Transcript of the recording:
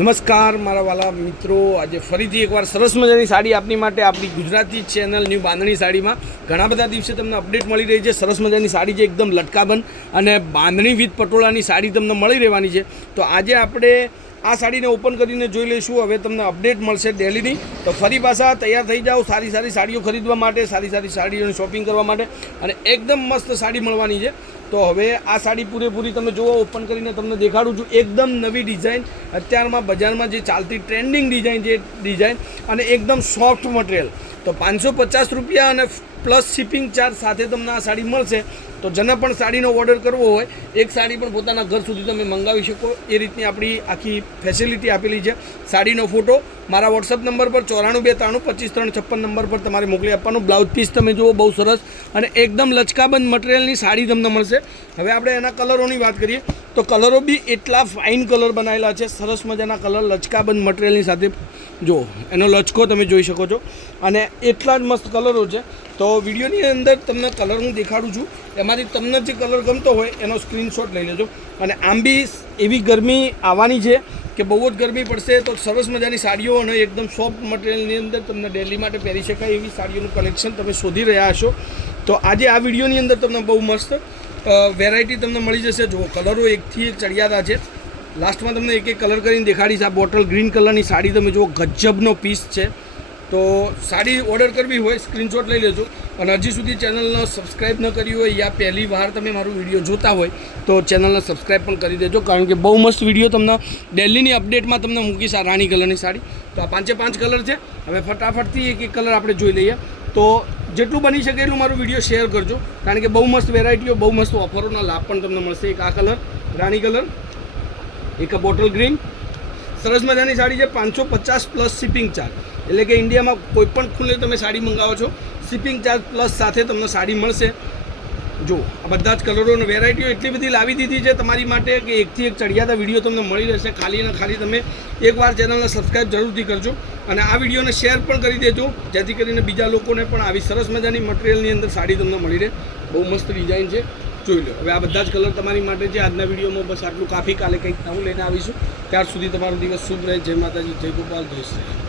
નમસ્કાર મારા વાલા મિત્રો, આજે ફરીથી એકવાર સરસ મજાની સાડી આપની માટે આપણી ગુજરાતી ચેનલ ન્યૂ બાંધણી સાડીમાં ઘણા બધા દિવસે તમને અપડેટ મળી રહી છે. સરસ મજાની સાડી છે, એકદમ લટકાબંધ અને બાંધણી વિથ પટોળાની સાડી તમને મળી રહેવાની છે. તો આજે આપણે આ સાડીને ઓપન કરીને જોઈ લઈશું. હવે તમને અપડેટ મળશે ડેલીની. તો ફરી પાછા તૈયાર થઈ જાઓ સારી સારી સાડીઓ ખરીદવા માટે, સારી સારી સાડીઓની શોપિંગ કરવા માટે, અને એકદમ મસ્ત સાડી મળવાની છે. તો હવે આ સાડી પૂરેપૂરી તમે જુઓ, ઓપન કરીને તમને દેખાડું છું. એકદમ નવી ડિઝાઇન, અત્યારમાં બજારમાં જે ચાલતી ટ્રેન્ડિંગ ડિઝાઇન છે ડિઝાઇન, અને એકદમ સોફ્ટ મટીરિયલ. તો 550 રૂપિયા અને પ્લસ શિપિંગ ચાર્જ સાથે તમને આ સાડી મળશે. તો જેને પણ સાડીનો ઓર્ડર કરવો હોય, એક સાડી પણ પોતાના ઘર સુધી તમે મંગાવી શકો એ રીતની આપણી આખી ફેસિલિટી આપેલી છે. સાડીનો ફોટો મારા વોટ્સઅપ નંબર પર 9492325356 નંબર પર તમારે મોકલી આપવાનું. બ્લાઉઝ પીસ તમે જુઓ, બહુ સરસ અને એકદમ લચકાબંધ મટીરિયલની સાડી તમને મળશે. હવે આપણે એના કલરોની વાત કરીએ તો કલરો બી એટલા ફાઇન કલર બનાવેલા છે, સરસ મજાના કલર લચકાબંધ મટીરિયલની સાથે. જુઓ, એનો લચકો તમે જોઈ શકો છો, અને એટલા જ મસ્ત કલરો છે. તો વિડીયોની અંદર તમને કલર હું દેખાડું છું, એમાંથી તમને જે કલર ગમતો હોય એનો સ્ક્રીનશોટ લઈ લેજો. અને આમ બી એવી ગરમી આવવાની છે કે બહુ જ ગરમી પડશે, તો સરસ મજાની સાડીઓ અને એકદમ સોફ્ટ મટીરિયલની અંદર તમને ડેલી માટે પહેરી શકાય એવી સાડીઓનું કલેક્શન તમે શોધી રહ્યા હશો. તો આજે આ વિડીયોની અંદર તમને બહુ મસ્ત વેરાયટી તમને મળી જશે. જુઓ, કલરો એકથી એક ચડિયાતા છે. લાસ્ટમાં તમને એક એક કલર કરીને દેખાડીશ. આ બોટલ ગ્રીન કલરની સાડી તમે જુઓ, ગજબનો પીસ છે. તો સાડી ઓર્ડર કરવી હોય સ્ક્રીનશોટ લઈ લેજો. અને હજી સુધી ચેનલને સબસ્ક્રાઈબ ન કરી હોય, યા પહેલી વાર તમે મારું વિડીયો જોતા હોય તો ચેનલને સબસ્ક્રાઈબ પણ કરી દેજો, કારણ કે બહુ મસ્ત વિડીયો તમને ડેલીની અપડેટમાં તમને મૂકીશ. આ રાણી કલરની સાડી. તો આ 5 કલર છે. હવે ફટાફટથી એક એક કલર આપણે જોઈ લઈએ. તો જેટલું બની શકે એટલું મારું વિડીયો શેર કરજો, કારણ કે બહુ મસ્ત વેરાયટીઓ, બહુ મસ્ત ઓફરોના લાભ પણ તમને મળશે. એક આ કલર રાણી કલર, એક બોટલ ગ્રીન, સરસ મજાની સાડી છે. 550 પ્લસ શિપિંગ ચાર્જ, એટલે કે ઇન્ડિયામાં કોઈ પણ ખૂણે તમે સાડી મંગાવો છો, શિપિંગ ચાર્જ પ્લસ સાથે તમને સાડી મળશે. જો આ બધા જ કલરો અને વેરાયટીઓ એટલી બધી લાવી દીધી છે તમારી માટે કે એકથી એક ચડિયાતા વિડીયો તમને મળી રહેશે. ખાલી ને ખાલી તમે એકવાર ચેનલને સબસ્ક્રાઈબ જરૂરથી કરજો, અને આ વિડીયોને શેર પણ કરી દેજો, જેથી કરીને બીજા લોકોને પણ આવી સરસ મજાની મટીરિયલની અંદર સાડી તમને મળી રહે. બહુ મસ્ત ડિઝાઇન છે, જોઈ લો. હવે આ બધા જ કલર તમારી માટે છે. આજના વિડીયોમાં બસ આટલું કાફી. કાલે કંઈક નવું લઈને આવીશું. ત્યાર સુધી તમારો દિવસ શુભ રહે. જય માતાજી, જય ગોપાલ, જય શ્રી.